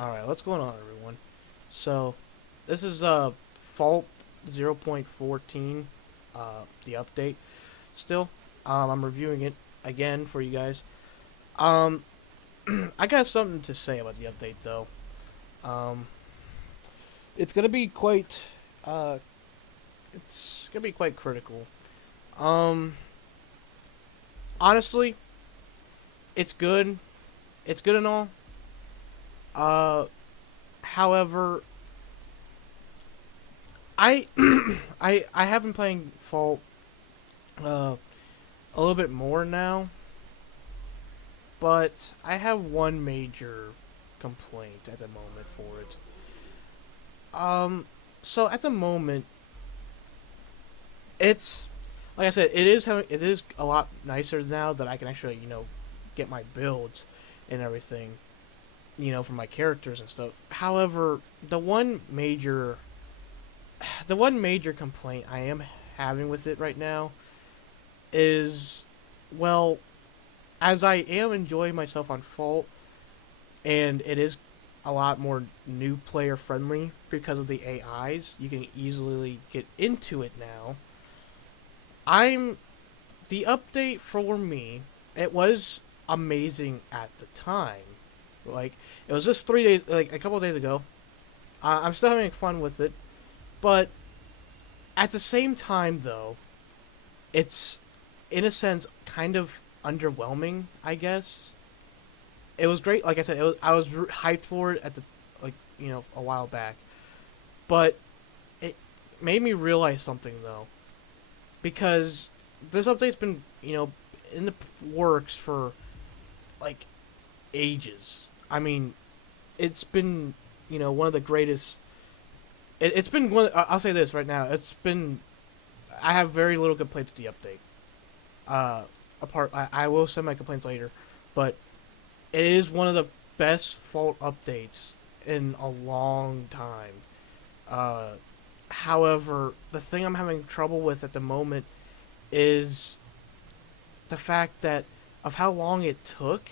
Alright, what's going on, everyone? So, this is Fault 0.14, the update. Still, I'm reviewing it again for you guys. Um, I got something to say about the update, though. Um, it's gonna be quite, uh, it's gonna be quite critical. Um, Honestly, it's good. It's good and all. Uh, However, I, I have been playing Fault, uh, a little bit more now, but I have one major complaint at the moment for it. Um, so at the moment, it's like I said, it is a lot nicer now that I can actually get my builds and everything for my characters and stuff. However, the one major complaint I am having with it right now is, well, as I am enjoying myself on Fault, and it is a lot more new player friendly because of the AIs. You can easily get into it now. I'm the update for me. It was amazing at the time. Like it was just 3 days, like a couple of days ago. I'm still having fun with it, but at the same time, though, it's in a sense kind of underwhelming. I guess it was great. Like I said, I was hyped for it at the a while back, but it made me realize something though, because this update's been in the works for like ages. I mean, it's been one of the greatest. It's been one. I'll say this right now. It's been. I have very little complaints with the update. Uh, I will send my complaints later, but it is one of the best Fault updates in a long time. Uh, However, the thing I'm having trouble with at the moment is the fact that of how long it took.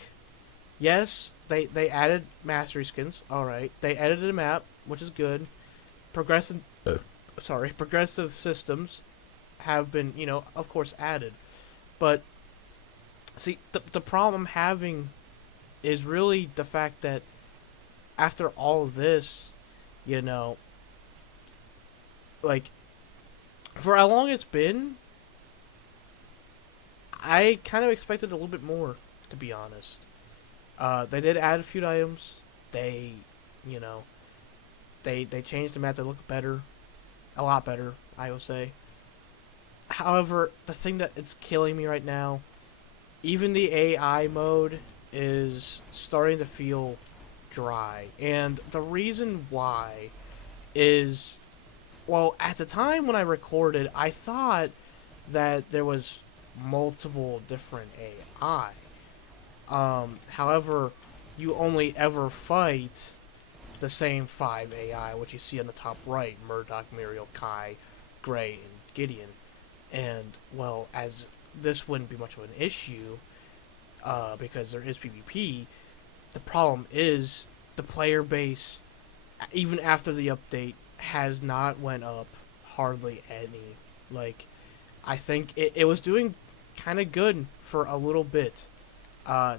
Yes, they added mastery skins. All right, they edited a map, which is good. Progressive, progressive systems have been, of course, added. But see, the problem I'm having is really the fact that after all of this, you know, like for how long it's been, I kind of expected a little bit more, to be honest. They did add a few items. They, you know, they changed the map to look better, a lot better, I will say. However, the thing that it's killing me right now, even the AI mode is starting to feel dry, and the reason why is, well, at the time when I recorded, I thought that there was multiple different AI. However, you only ever fight the same 5 AI, which you see on the top right: Murdoch, Muriel, Kai, Gray, and Gideon. And, well, as this wouldn't be much of an issue, because there is PvP, the problem is the player base, even after the update, has not went up hardly any. Like, I think it was doing kind of good for a little bit. I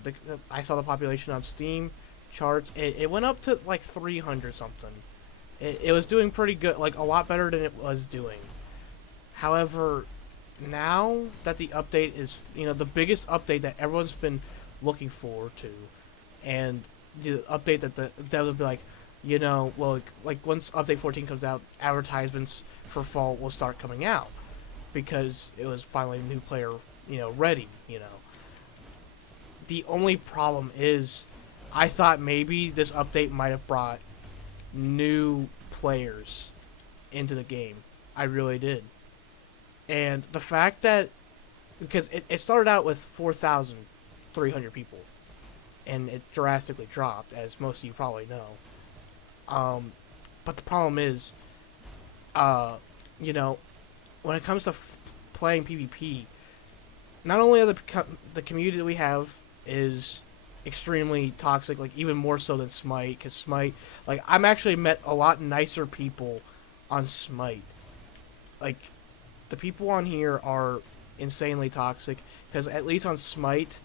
saw the population on Steam charts. It went up to like 300 something. It was doing pretty good, like a lot better than it was doing. However, now that the update is, the biggest update that everyone's been looking forward to, and the update that the devs will be like, well, like once update 14 comes out, advertisements for fall will start coming out because it was finally new player, ready. The only problem is, I thought maybe this update might have brought new players into the game. I really did. And the fact that, because it started out with 4,300 people, and it drastically dropped, as most of you probably know. But the problem is, uh, you know, when it comes to playing PvP, not only are the community that we have is extremely toxic, like even more so than Smite, because Smite, like I'm actually met a lot nicer people on Smite. Like the people on here are insanely toxic, because at least on Smite,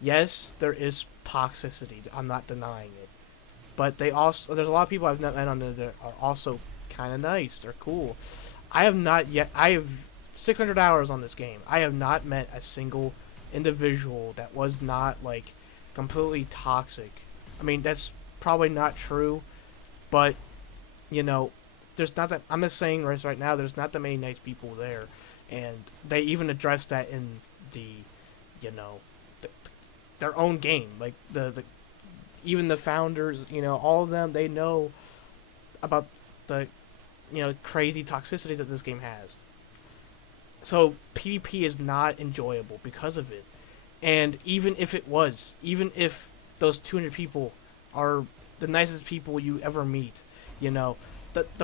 yes, there is toxicity. I'm not denying it, but they also there's a lot of people I've met on there that are also kind of nice. They're cool. I have not yet. I have 600 hours on this game. I have not met a single individual that was not like completely toxic. I mean, that's probably not true, but you know, there's not that. I'm just saying right now. There's not that many nice people there, and they even addressed that in the, you know, the, their own game. Like the even the founders, all of them, they know about the crazy toxicity that this game has. So PvP is not enjoyable because of it. And even if it was, even if those 200 people are the nicest people you ever meet, the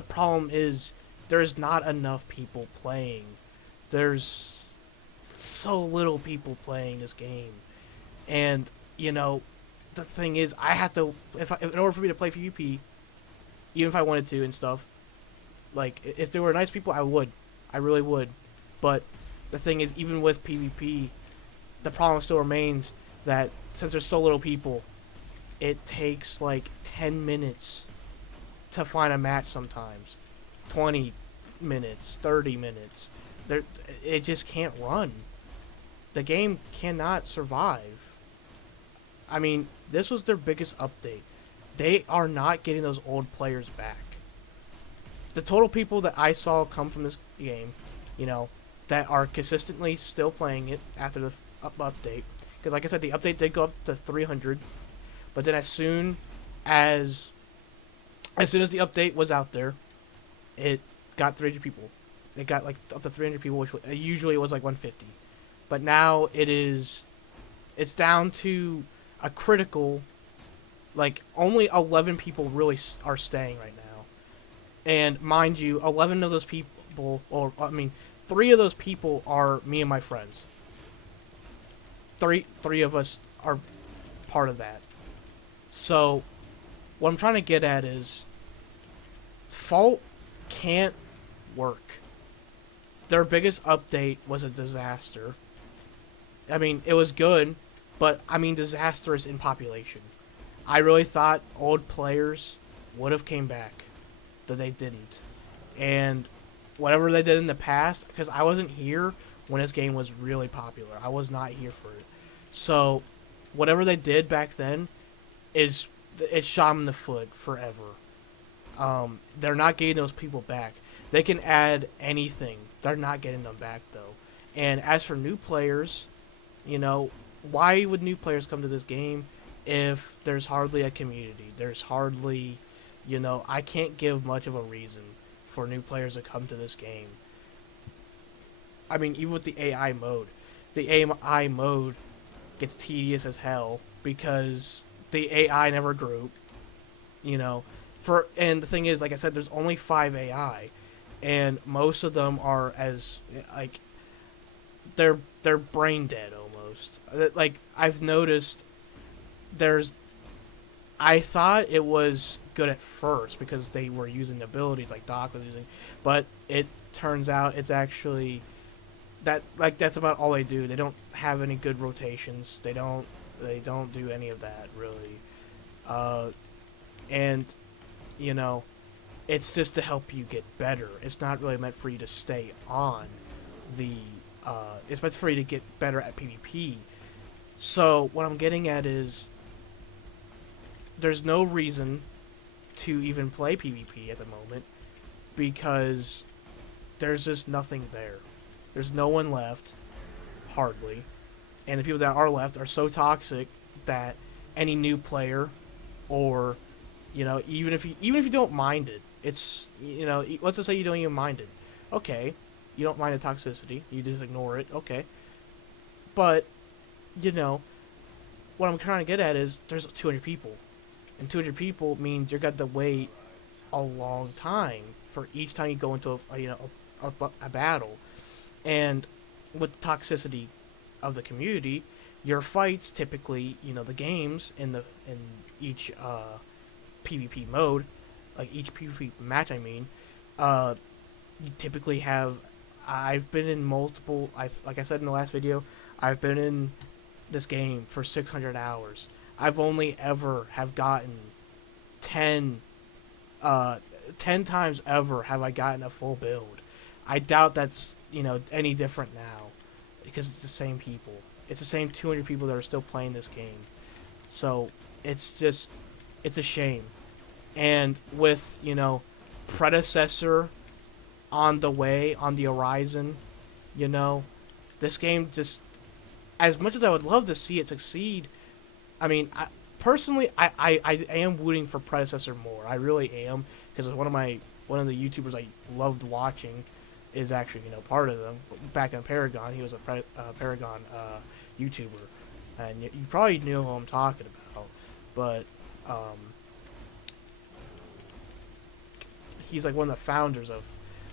problem is there's not enough people playing. There's so little people playing this game. And, the thing is, I have to, in order for me to play PvP, even if I wanted to and stuff, like, if there were nice people, I would. I really would. But the thing is, even with PvP, the problem still remains that since there's so little people, it takes like 10 minutes to find a match sometimes. 20 minutes, 30 minutes. It just can't run. The game cannot survive. I mean, this was their biggest update. They are not getting those old players back. The total people that I saw come from this game, that are consistently still playing it after the update. Because like I said, the update did go up to 300, but then as soon as the update was out there, it got 300 people. It got like up to 300 people, which usually it was like 150. But now it's down to a critical, like only 11 people really are staying right now. And mind you, 11 of those people, or I mean, 3 of those people are me and my friends. Three of us are part of that. So, what I'm trying to get at is, Fault can't work. Their biggest update was a disaster. I mean, it was good, but I mean, disastrous in population. I really thought old players would have came back, that they didn't. And whatever they did in the past, because I wasn't here when this game was really popular. I was not here for it. So, whatever they did back then it shot them in the foot forever. They're not getting those people back. They can add anything. They're not getting them back, though. And as for new players, why would new players come to this game if there's hardly a community? There's hardly, I can't give much of a reason for new players to come to this game. I mean, even with the AI mode. The AI mode gets tedious as hell because the AI never grew. And the thing is, like I said, there's only 5 AI, and most of them are as like they're brain dead almost. Like I've noticed, I thought it was good at first because they were using abilities like Doc was using, but it turns out it's actually that's about all they do. They don't have any good rotations. They don't do any of that really. And it's just to help you get better. It's not really meant for you to stay on the it's meant for you to get better at PvP. So what I'm getting at is there's no reason to even play PvP at the moment because there's just nothing there. There's no one left, hardly, and the people that are left are so toxic that any new player, or even if you don't mind it, it's let's just say you don't even mind it. Okay, you don't mind the toxicity, you just ignore it. Okay, but what I'm trying to get at is there's 200 people, and 200 people means you're got to wait a long time for each time you go into a battle. And with the toxicity of the community, your fights typically, the games in each PvP mode, like each PvP match, I mean, uh, you typically have. I've been in multiple. Like I said in the last video, I've been in this game for 600 hours. I've only ever have gotten 10, uh, 10 times ever have I gotten a full build. I doubt that's any different now, because it's the same people. It's the same 200 people that are still playing this game. So it's a shame. And with predecessor on the way, on the horizon, you know, this game just, as much as I would love to see it succeed, I mean, personally, I am rooting for predecessor more. I really am, because one of the YouTubers I loved watching is actually part of them. Back in Paragon, he was a Paragon YouTuber, and you probably knew who I'm talking about, but he's like one of the founders of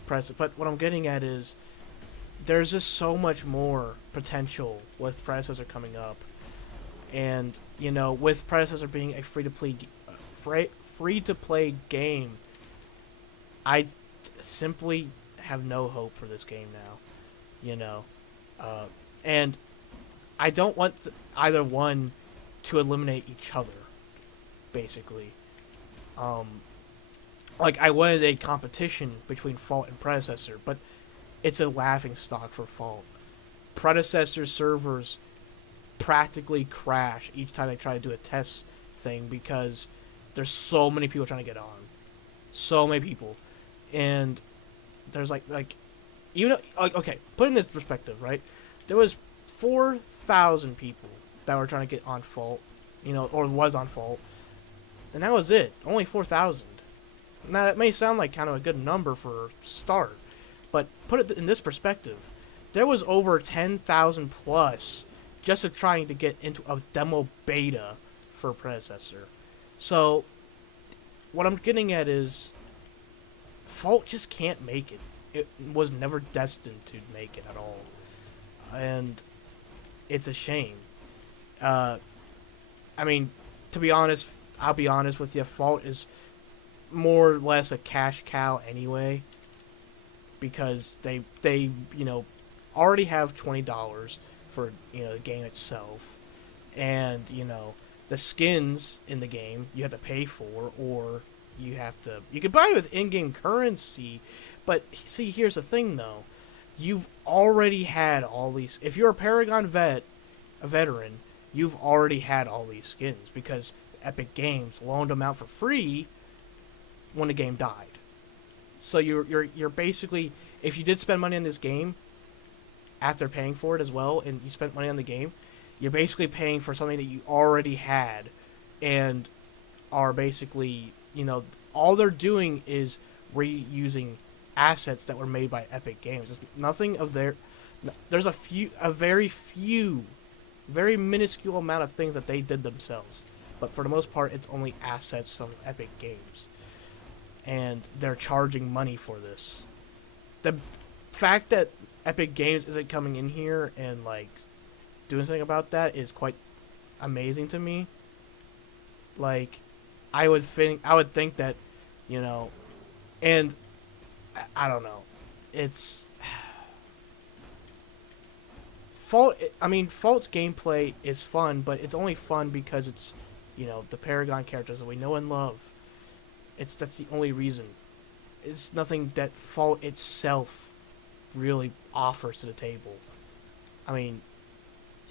Predecessor. But what I'm getting at is there's just so much more potential with Predecessor coming up, and with Predecessor being a free to play game, I simply have no hope for this game now. And I don't want either one to eliminate each other. Basically, like I wanted a competition between Fault and Predecessor, but it's a laughing stock for Fault. Predecessor servers practically crash each time they try to do a test thing because there's so many people trying to get on, so many people, and there's like even like okay, put in this perspective, right? There was 4,000 people that were trying to get on Fault, or was on Fault, and that was it. Only 4,000. Now that may sound like kind of a good number for a start, but put it in this perspective, there was over 10,000 plus just trying to get into a demo beta for Predecessor. So what I'm getting at is Fault just can't make it. It was never destined to make it at all, and it's a shame. I mean, to be honest, I'll be honest with you. Fault is more or less a cash cow anyway, because they already have $20 for the game itself, and the skins in the game you have to pay for, or you can buy with in-game currency. But see, here's the thing though, you've already had all these. If you're a Paragon a veteran, you've already had all these skins because Epic Games loaned them out for free when the game died. So you're basically, if you did spend money on this game after paying for it as well, and you spent money on the game, you're basically paying for something that you already had, and are basically all they're doing is reusing assets that were made by Epic Games. There's nothing of their. There's a very minuscule amount of things that they did themselves, but for the most part, it's only assets from Epic Games, and they're charging money for this. The fact that Epic Games isn't coming in here and like doing something about that is quite amazing to me. Like, I would think that, and I don't know. It's Fault. I mean, Fault's gameplay is fun, but it's only fun because it's the Paragon characters that we know and love. That's the only reason. It's nothing that Fault itself really offers to the table. I mean,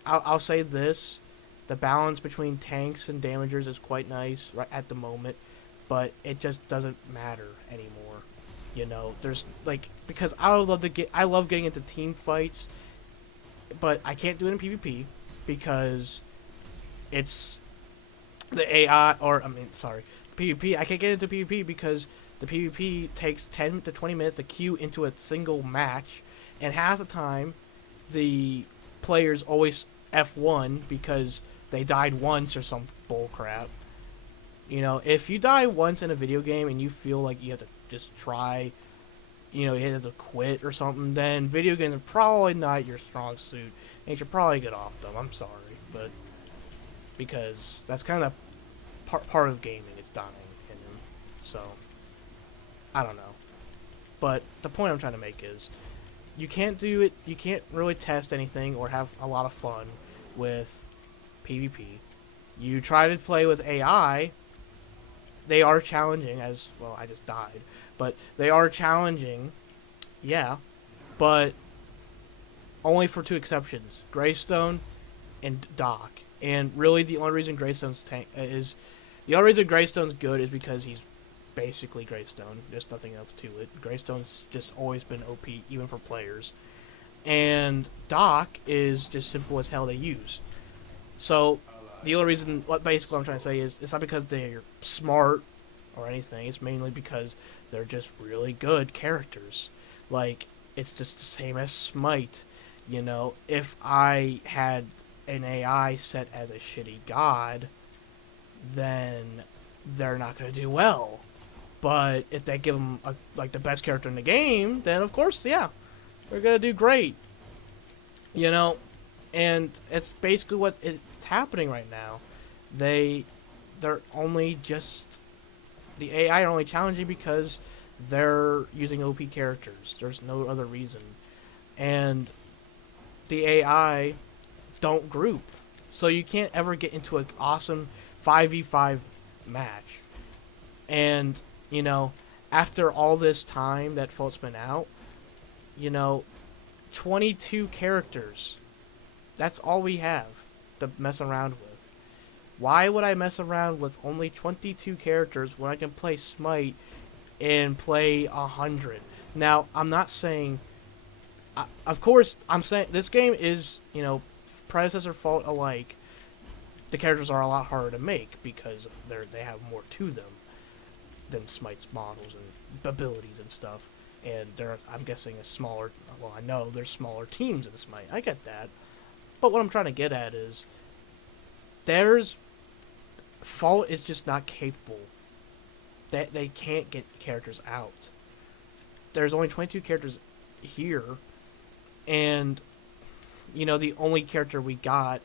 I'll say this: the balance between tanks and damagers is quite nice right at the moment, but it just doesn't matter anymore. There's because I love getting into team fights, but I can't do it in PvP because it's the AI, or PvP. I can't get into PvP because the PvP takes 10 to 20 minutes to queue into a single match, and half the time the players always F1 because they died once or some bullcrap. If you die once in a video game and you feel like you have to just try, you have to quit or something, then video games are probably not your strong suit, and you should probably get off them. I'm sorry. but because that's kind of part of gaming is dying in him. So I don't know. But the point I'm trying to make is you can't do it. You can't really test anything or have a lot of fun with PvP. You try to play with AI. They are challenging as well. I just died, but they are challenging. Yeah, but only for two exceptions: Greystone and Doc. And really, the only reason the only reason Greystone's good is because he's basically Greystone. There's nothing else to it. Greystone's just always been OP, even for players. And Doc is just simple as hell to use. So the only reason, what I'm trying to say is, it's not because they're smart or anything. It's mainly because they're just really good characters. Like, it's just the same as Smite. You know, if I had an AI set as a shitty god, then they're not going to do well. But if they give them like the best character in the game, then of course, yeah, they're going to do great. You know, and it's basically what it's happening right now. They're only just the AI are only challenging because they're using OP characters. There's no other reason, and the AI don't group, so you can't ever get into an awesome 5v5 match. And you know, after all this time that Fault's been out, you know, 22 characters. That's all we have to mess around with. Why would I mess around with only 22 characters when I can play Smite and play 100? Now, I'm not saying... of course, I'm saying this game is, you know, predecessor Fault alike. The characters are a lot harder to make because they have more to them than Smite's models and abilities and stuff. And I'm guessing, a smaller... Well, I know there's smaller teams in Smite. I get that. But what I'm trying to get at is, Fault is just not capable. They can't get characters out. There's only 22 characters here, and you know, the only character we got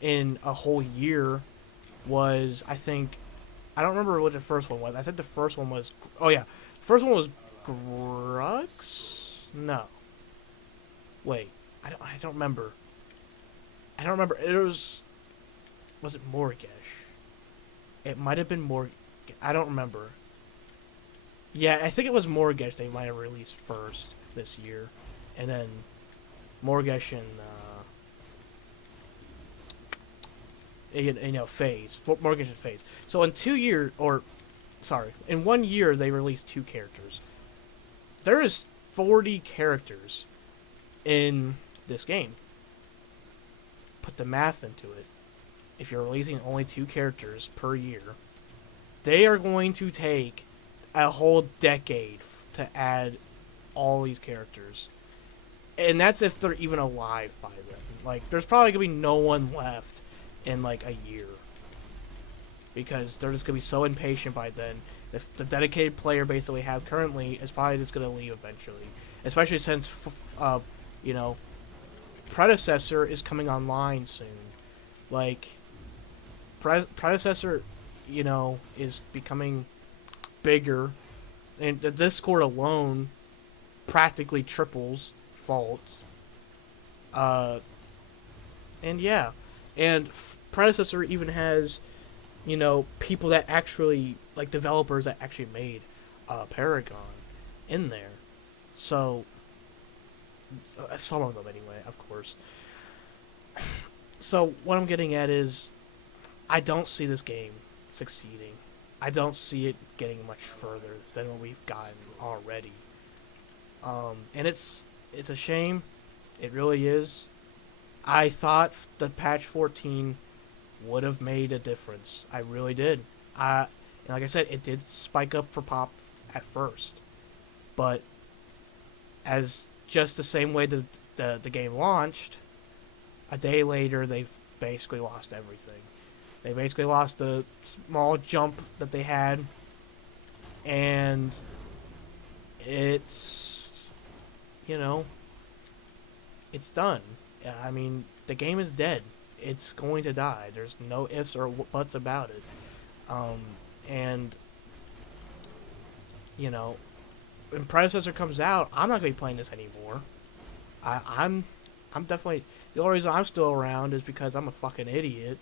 in a whole year was, I don't remember what the first one was. I think the first one was, oh yeah, first one was Grux? No. Wait, I don't remember. I don't remember. Was it Morgesh? It might have been Morgesh. I don't remember. Yeah, I think it was Morgesh they might have released first this year. And then Morgesh and, FaZe. Morgesh and FaZe. So in 2 years, in 1 year they released 2 characters. There is 40 characters in this game. Put the math into it. If you're releasing only 2 characters per year, they are going to take a whole decade to add all these characters. And that's if they're even alive by then. Like, there's probably going to be no one left in, like, a year. Because they're just going to be so impatient by then. If the dedicated player base that we have currently is probably just going to leave eventually. Especially since, Predecessor is coming online soon. Like, Predecessor, is becoming bigger. And the Discord alone practically triples Faults. And yeah. And Predecessor even has, people that actually, like, developers that actually made Paragon in there. So, some of them anyway, of course. So, what I'm getting at is, I don't see this game succeeding. I don't see it getting much further than what we've gotten already. And it's a shame. It really is. I thought the patch 14 would have made a difference. I really did. And like I said, it did spike up for pop at first. But as just the same way the game launched, a day later they've basically lost everything. They basically lost the small jump that they had, and it's, it's done. I mean, the game is dead. it's going to die. There's no ifs or buts about it. Um, and you know, when Predecessor comes out, I'm not gonna be playing this anymore. I'm definitely the only reason I'm still around is because I'm a fucking idiot,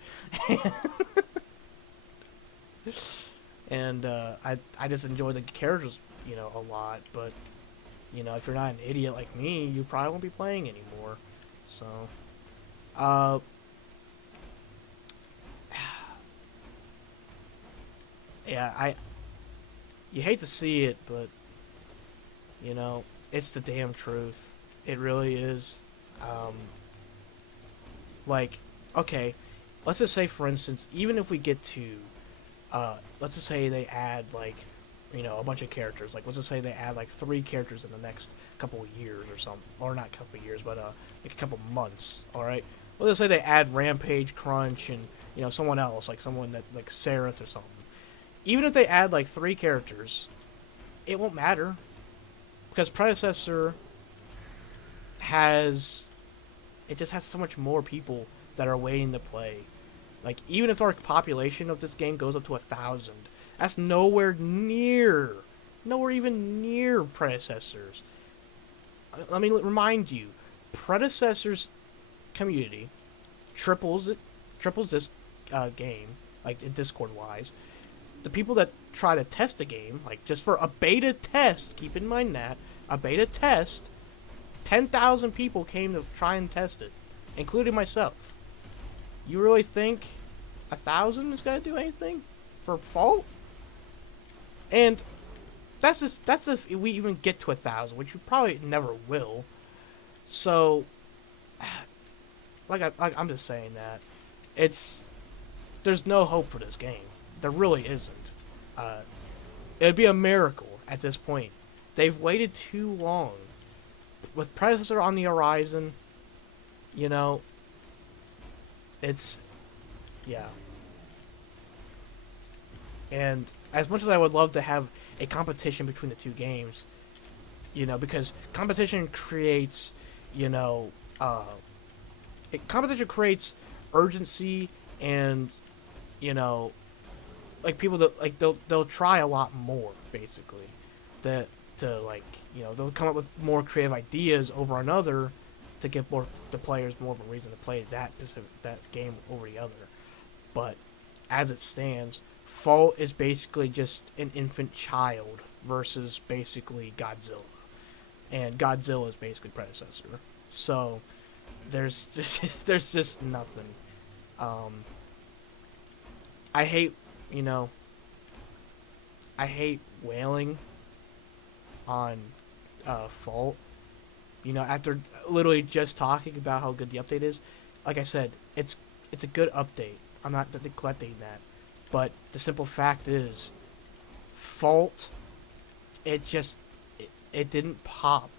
and I just enjoy the characters, a lot. But if you're not an idiot like me, you probably won't be playing anymore. So, uh, yeah, you hate to see it, but it's the damn truth. It really is. Um, like, okay, let's just say, for instance, even if we get to, let's just say they add, like, a bunch of characters. Like, let's just say they add, like, 3 characters in the next couple of years or something. Or not couple of years, but, like, a couple months, alright? Let's just say they add Rampage, Crunch, and, someone else, like, someone that, like, Seraph or something. Even if they add, like, 3 characters, it won't matter. Because Predecessor has... It just has so much more people that are waiting to play. Like, even if our population of this game goes up to 1,000, that's nowhere even near Predecessors. Let me remind you, Predecessors community triples this game, like Discord-wise. The people that try to test the game, like just for a beta test, keep in mind that, a beta test, 10,000 people came to try and test it, including myself. You really think 1,000 is going to do anything for Fault? And that's if we even get to 1,000, which we probably never will. So, I'm just saying that there's no hope for this game. There really isn't. It'd be a miracle at this point. They've waited too long. With Predecessor on the horizon, it's... yeah. And as much as I would love to have a competition between the two games, because competition creates, competition creates urgency and, like people that like they'll try a lot more basically, that to like they'll come up with more creative ideas over another to give the players more of a reason to play that game over the other. But as it stands, Fault is basically just an infant child versus basically Godzilla, and Godzilla is basically Predecessor. So there's just nothing. I hate I hate wailing on Fault. After literally just talking about how good the update is, like I said, it's a good update. I'm not neglecting that, but the simple fact is, Fault, it didn't pop.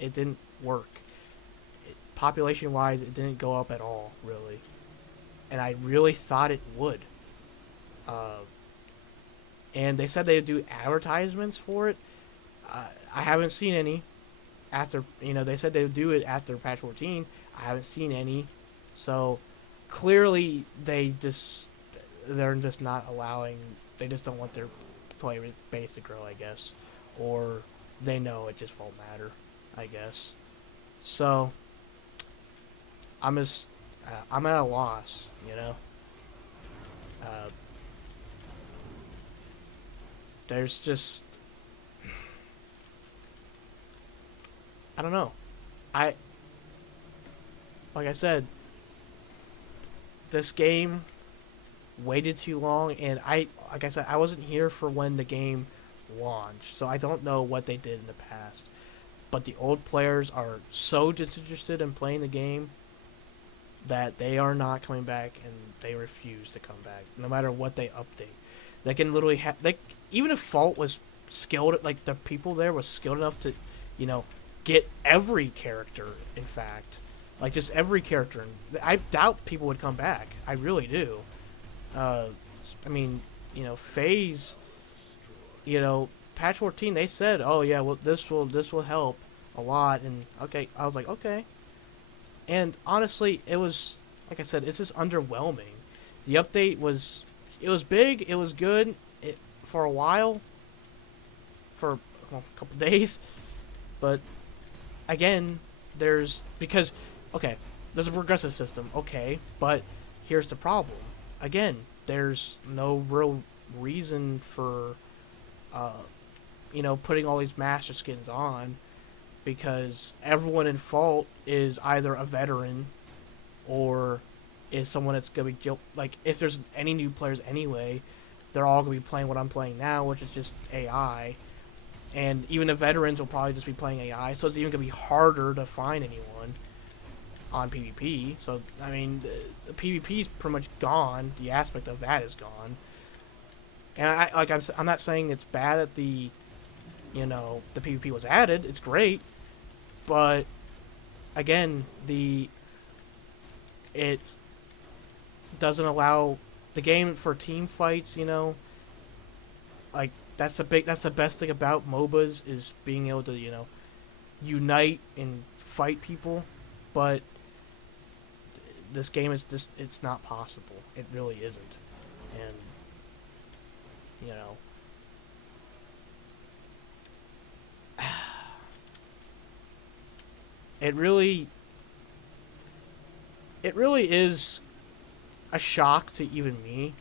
It didn't work. Population-wise, it didn't go up at all, really. And I really thought it would. And they said they'd do advertisements for it. I haven't seen any. After they said they would do it after patch 14. I haven't seen any. So clearly they're just not allowing. They just don't want their player base to grow, I guess, or they know it just won't matter, I guess. So I'm at a loss, There's just, I don't know. Like I said, this game waited too long, and like I said, I wasn't here for when the game launched, so I don't know what they did in the past. But the old players are so disinterested in playing the game that they are not coming back, and they refuse to come back, no matter what they update. They can literally even if Fault was skilled, like the people there was skilled enough to, get every character, in fact. Like just every character. I doubt people would come back. I really do. I mean, FaZe, patch 14, they said, oh yeah, well this will help a lot, and okay, I was like, okay. And honestly, it was like I said, it's just underwhelming. The update was, it was big, it was good, for a while, for well, a couple days, but again, because okay, there's a progressive system, okay, but here's the problem. Again, there's no real reason for, uh, putting all these master skins on because everyone in Fault is either a veteran or is someone that's gonna be like if there's any new players anyway, they're all gonna be playing what I'm playing now, which is just AI. And even the veterans will probably just be playing AI, so it's even gonna be harder to find anyone on PvP. So I mean, the PvP is pretty much gone. The aspect of that is gone. And I'm not saying it's bad that the PvP was added. It's great, but again, it doesn't allow the game for team fights. Like that's the best thing about MOBAs is being able to unite and fight people, but this game is just it's not possible. It really isn't, and you know it really is a shock to even me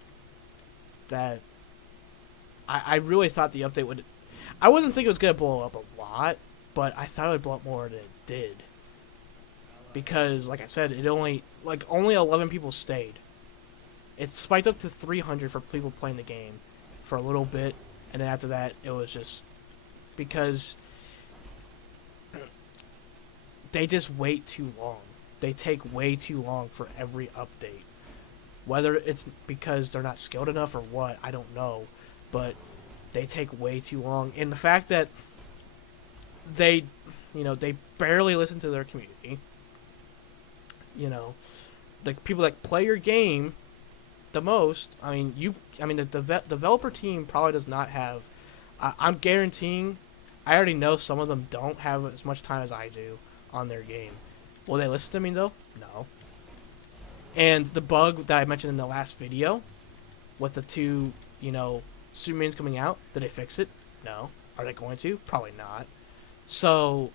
that I really thought the update would. I wasn't thinking it was gonna blow up a lot, but I thought it would blow up more than it did. Because, like I said, only 11 people stayed. It spiked up to 300 for people playing the game for a little bit, and then after that, it was just because they just wait too long. They take way too long for every update. Whether it's because they're not skilled enough or what, I don't know. But they take way too long. And the fact that they barely listen to their community. The people that play your game the most, the developer team probably does not have, I'm guaranteeing, I already know some of them don't have as much time as I do on their game. Will they listen to me though? No. And the bug that I mentioned in the last video with the two, Supermans coming out, did they fix it? No. Are they going to? Probably not. So,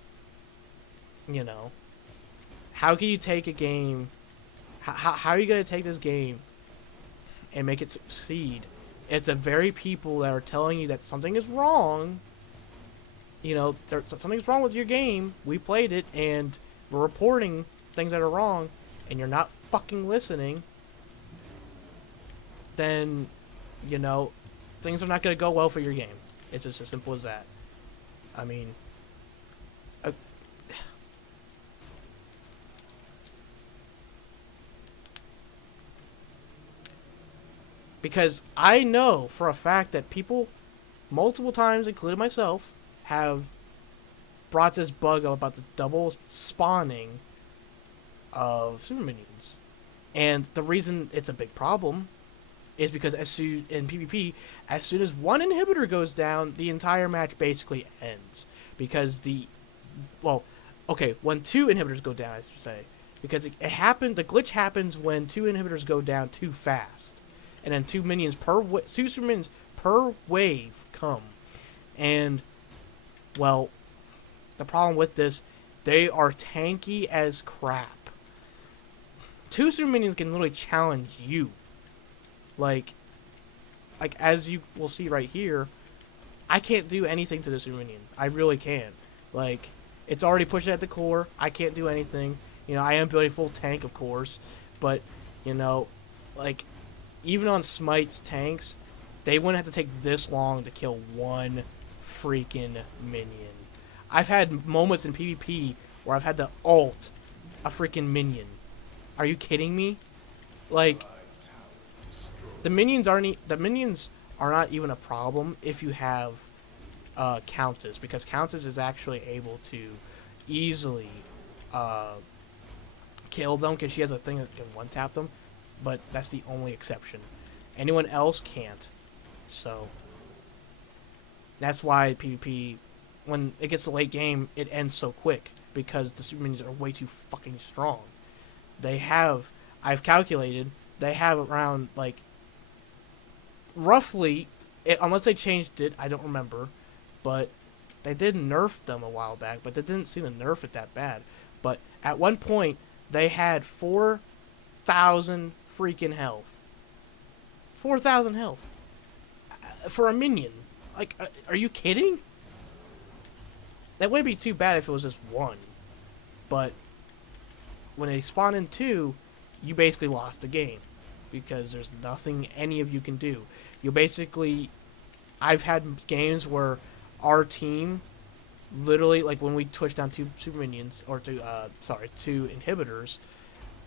how can you take a game, how are you going to take this game and make it succeed? It's the very people that are telling you that something is wrong, something's wrong with your game, we played it, and we're reporting things that are wrong, and you're not fucking listening, then, things are not going to go well for your game. It's just as simple as that. I mean, because I know for a fact that people, multiple times, including myself, have brought this bug up about the double spawning of super minions. And the reason it's a big problem is because in PvP, as soon as one inhibitor goes down, the entire match basically ends. Because when two inhibitors go down, I should say. Because the glitch happens when two inhibitors go down too fast. And then two super minions per wave come. And, well, the problem with this, they are tanky as crap. Two super minions can literally challenge you. Like as you will see right here, I can't do anything to the super minion. I really can't. Like, it's already pushed at the core. I can't do anything. I am building full tank, of course. But, even on Smite's tanks, they wouldn't have to take this long to kill one freaking minion. I've had moments in PvP where I've had to ult a freaking minion. Are you kidding me? Like, the minions are not even a problem if you have Countess, because Countess is actually able to easily kill them because she has a thing that can one-tap them. But that's the only exception. Anyone else can't. So that's why PvP, when it gets to late game, it ends so quick. Because the super minions are way too fucking strong. They have, I've calculated they have around like roughly, unless they changed it, I don't remember, but they did nerf them a while back, but they didn't seem to nerf it that bad. But at one point, they had 4,000 freaking health. 4,000 health for a minion. Like, are you kidding? That wouldn't be too bad if it was just one. But when they spawn in two, you basically lost the game because there's nothing any of you can do. You basically, I've had games where our team literally, like when we twitched down two super minions, or two inhibitors,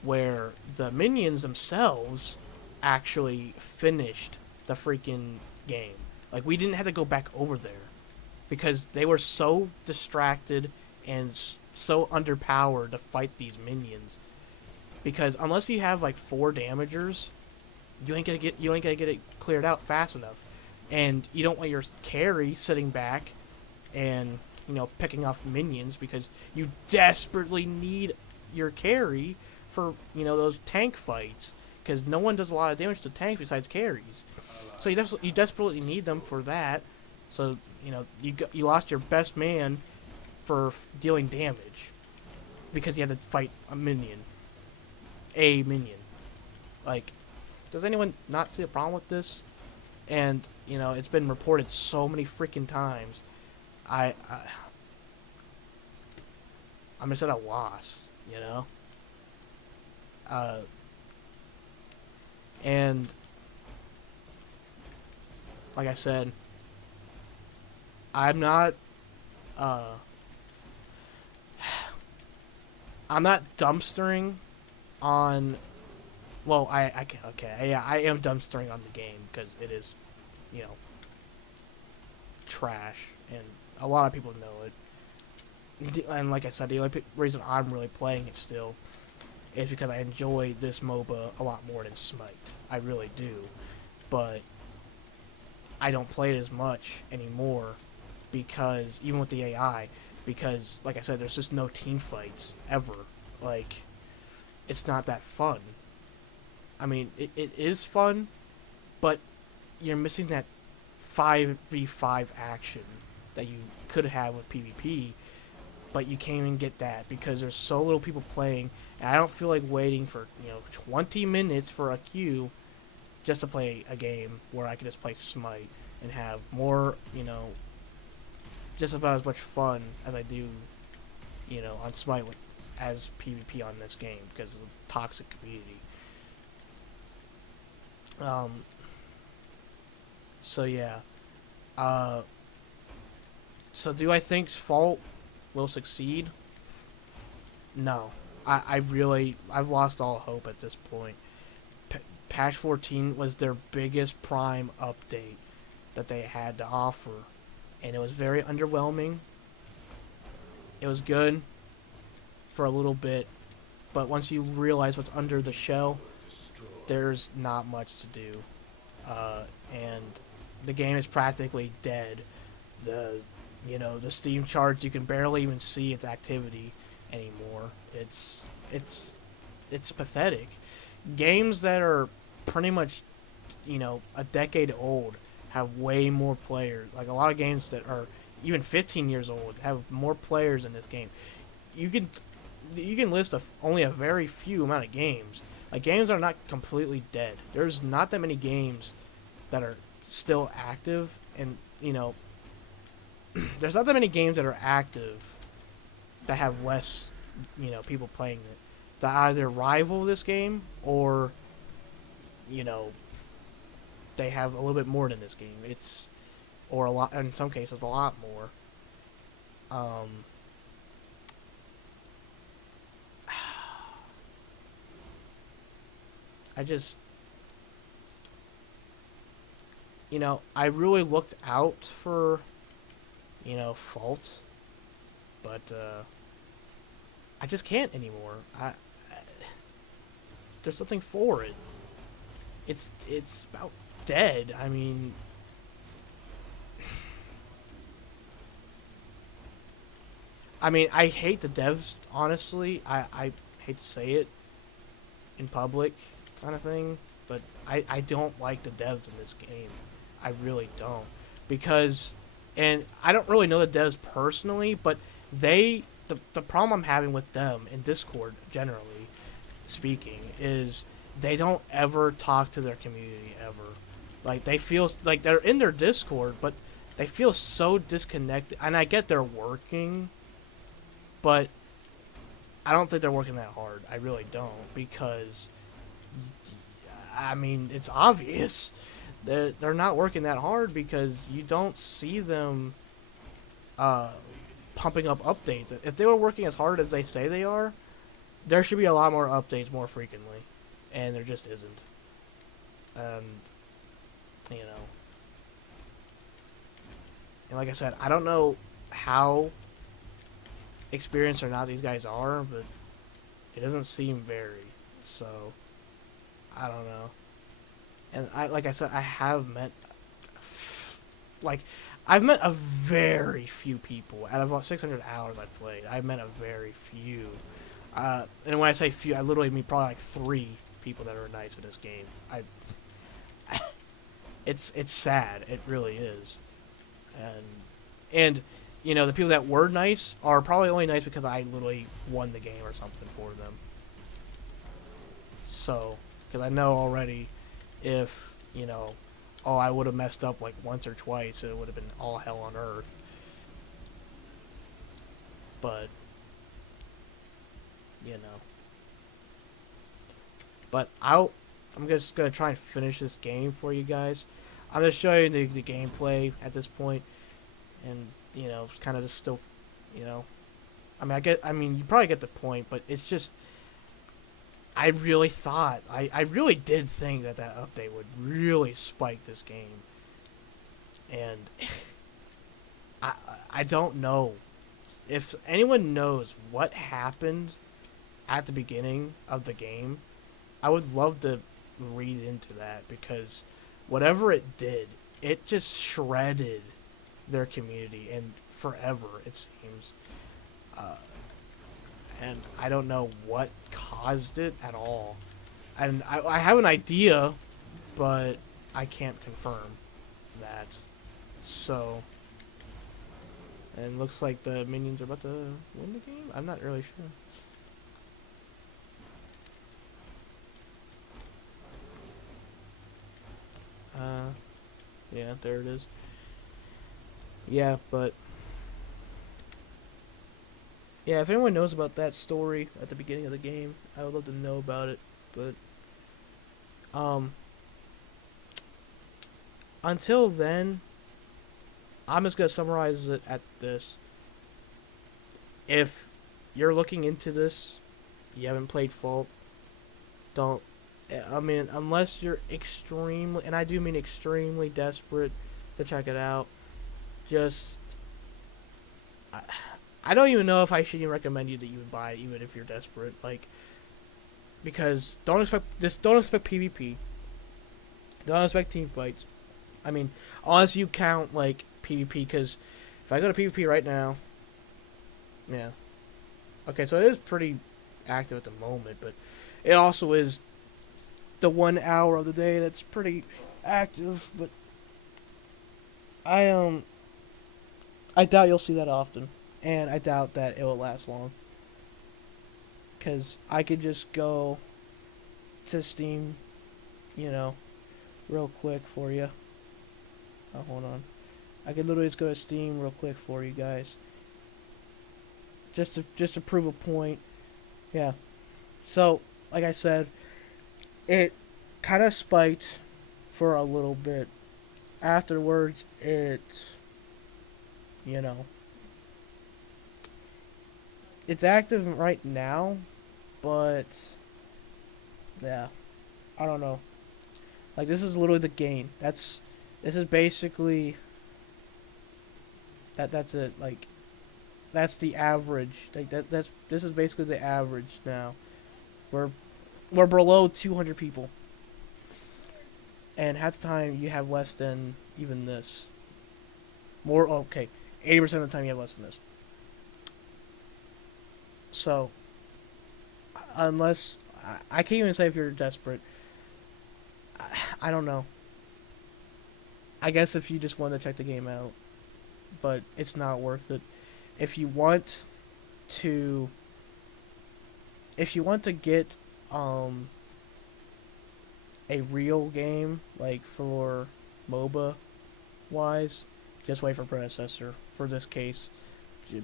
where the minions themselves actually finished the freaking game. Like, we didn't have to go back over there because they were so distracted and so underpowered to fight these minions. Because unless you have like 4 damagers, you ain't gonna get it cleared out fast enough, and you don't want your carry sitting back and picking off minions because you desperately need your carry for those tank fights, because no one does a lot of damage to tanks besides carries. So you desperately need them for that. So you lost your best man for dealing damage because you had to fight a minion. Like, does anyone not see a problem with this? And it's been reported so many freaking times. I'm just at a loss, and like I said, I'm not I'm not dumpstering on. Well, yeah, I am dumpstering on the game because it is, trash, and a lot of people know it. And like I said, the only reason I'm really playing it still is because I enjoy this MOBA a lot more than Smite. I really do, but I don't play it as much anymore because even with the AI, because like I said, there's just no team fights ever. Like, it's not that fun. I mean, it is fun, but you're missing that 5v5 action that you could have with PvP, but you can't even get that because there's so little people playing, and I don't feel like waiting for 20 minutes for a queue just to play a game where I can just play Smite and have more, just about as much fun as I do, on Smite as PvP on this game because of the toxic community. So yeah. So do I think Fault will succeed? No. I've lost all hope at this point. Patch 14 was their biggest Prime update that they had to offer, and it was very underwhelming. It was good for a little bit, but once you realize what's under the shell, there's not much to do, and the game is practically dead. The Steam charts, you can barely even see its activity anymore. It's pathetic. Games that are pretty much a decade old have way more players. Like, a lot of games that are even 15 years old have more players in this game. You can list only a very few amount of games. Like, games are not completely dead. There's not that many games that are still active, and there's not that many games that are active that have less people playing it, that either rival this game or they have a little bit more than this game. Or a lot, in some cases a lot more. I just, I really looked out for, Fault, but I just can't anymore. There's nothing for it. It's about dead. I mean, I hate the devs, honestly. I hate to say it, in public kind of thing. But I don't like the devs in this game. I really don't. Because, and I don't really know the devs personally, but the problem I'm having with them in Discord, generally speaking, is they don't ever talk to their community ever. Like, they feel like they're in their Discord, but they feel so disconnected. And I get they're working, but I don't think they're working that hard. I really don't, because I mean, it's obvious they're not working that hard, because you don't see them uh, pumping up updates. If they were working as hard as they say they are, there should be a lot more updates more frequently, and there just isn't. And you know, and like I said, I don't know how experienced or not these guys are, but it doesn't seem very. So I don't know. And like I said, I have met, like, I've met a very few people out of about 600 hours I've played. I've met a very few. And when I say few, I literally mean probably like 3 people that are nice in this game. It's sad. It really is. And you know, the people that were nice are probably only nice because I literally won the game or something for them. So, because I know already, if you know, oh, I would have messed up like once or twice, it would have been all hell on earth. But you know, but I'm just gonna try and finish this game for you guys. I'm just showing the gameplay at this point, and you know, kind of just still, you know, I mean, you probably get the point, but it's just, I really thought, I really did think that update would really spike this game, and I I don't know if anyone knows what happened at the beginning of the game. I would love to read into that, because whatever it did, it just shredded their community, and forever, it seems. Uh, and I don't know what caused it at all. And I have an idea, but I can't confirm that. So, and looks like the minions are about to win the game? I'm not really sure. Yeah, there it is. Yeah, but yeah, if anyone knows about that story at the beginning of the game, I would love to know about it. But um, until then, I'm just gonna summarize it at this: if you're looking into this, you haven't played Fault, don't. I mean, unless you're extremely, and I do mean extremely desperate to check it out, just I, I don't even know if I should even recommend you to even buy it, even if you're desperate. Like, because don't expect PvP. Don't expect team fights. I mean, unless you count like PvP, because if I go to PvP right now, yeah, okay, so it is pretty active at the moment, but it also is the 1 hour of the day that's pretty active. But I I doubt you'll see that often, and I doubt that it will last long. Cause I could just go to Steam, you know, real quick for you. Oh, hold on. I could literally just go to Steam real quick for you guys, just to prove a point. Yeah. So, like I said, it kind of spiked for a little bit. Afterwards, it, you know, it's active right now, but yeah, I don't know. Like, this is literally the gain. This is basically that's it. Like, that's the average. Like, this is basically the average now. We're we're below 200 people, and half the time you have less than even this. More, okay, 80% of the time you have less than this. So, unless I can't even say if you're desperate. I don't know. I guess if you just want to check the game out, but it's not worth it. If you want to, if you want to get um a real game like for MOBA wise, just wait for predecessor. For this case,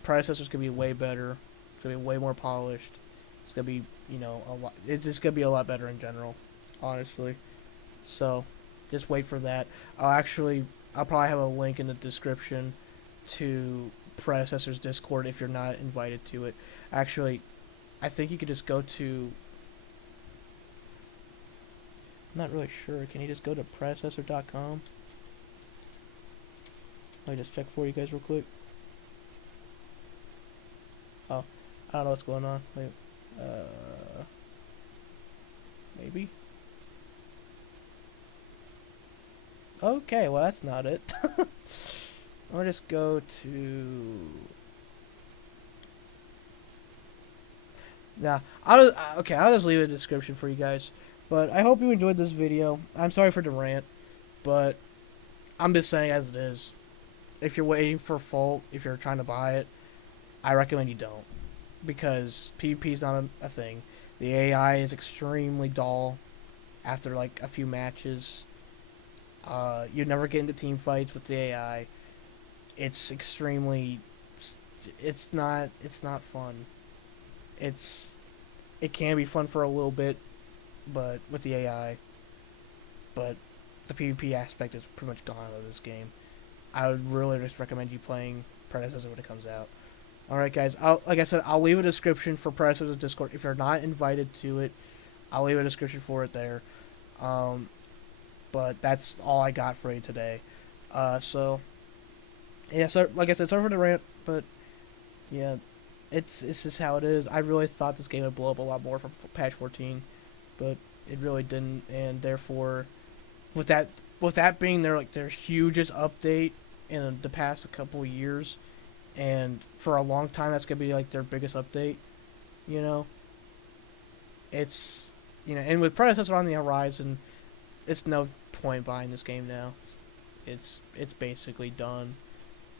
predecessor's gonna be way better. It's gonna be way more polished. It's gonna be, a lot. It's just gonna be a lot better in general, honestly. So, just wait for that. I'll probably have a link in the description to predecessor's Discord if you're not invited to it. Actually, I think you could just go to. I'm not really sure. Can you just go to predecessor.com? Let me just check for you guys real quick. Oh, I don't know what's going on. Wait, maybe. Okay, well that's not it. I'll just go to. Nah, I'll just leave a description for you guys. But I hope you enjoyed this video. I'm sorry for the rant, but I'm just saying as it is. If you're waiting for Fault, if you're trying to buy it, I recommend you don't, because PvP is not a thing. The AI is extremely dull after like a few matches. You never get into team fights with the AI. It's extremely. It's not fun. It can be fun for a little bit, but with the AI. But the PvP aspect is pretty much gone out of this game. I would really just recommend you playing Predecessor when it comes out. Alright guys, like I said, I'll leave a description for Predecessor's Discord. If you're not invited to it, I'll leave a description for it there. But that's all I got for you today. So yeah, so like I said, sorry for the rant, but yeah, it's just how it is. I really thought this game would blow up a lot more from patch 14, but it really didn't, and therefore, with that being their hugest update in the past couple of years, and for a long time that's gonna be like their biggest update, you know. It's and with predecessor on the horizon, it's no point buying this game now. It's basically done.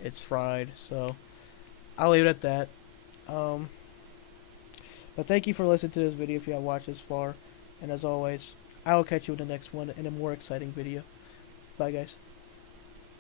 It's fried. So I'll leave it at that. But thank you for listening to this video if you have watched this far. And as always, I will catch you in the next one in a more exciting video. Bye guys.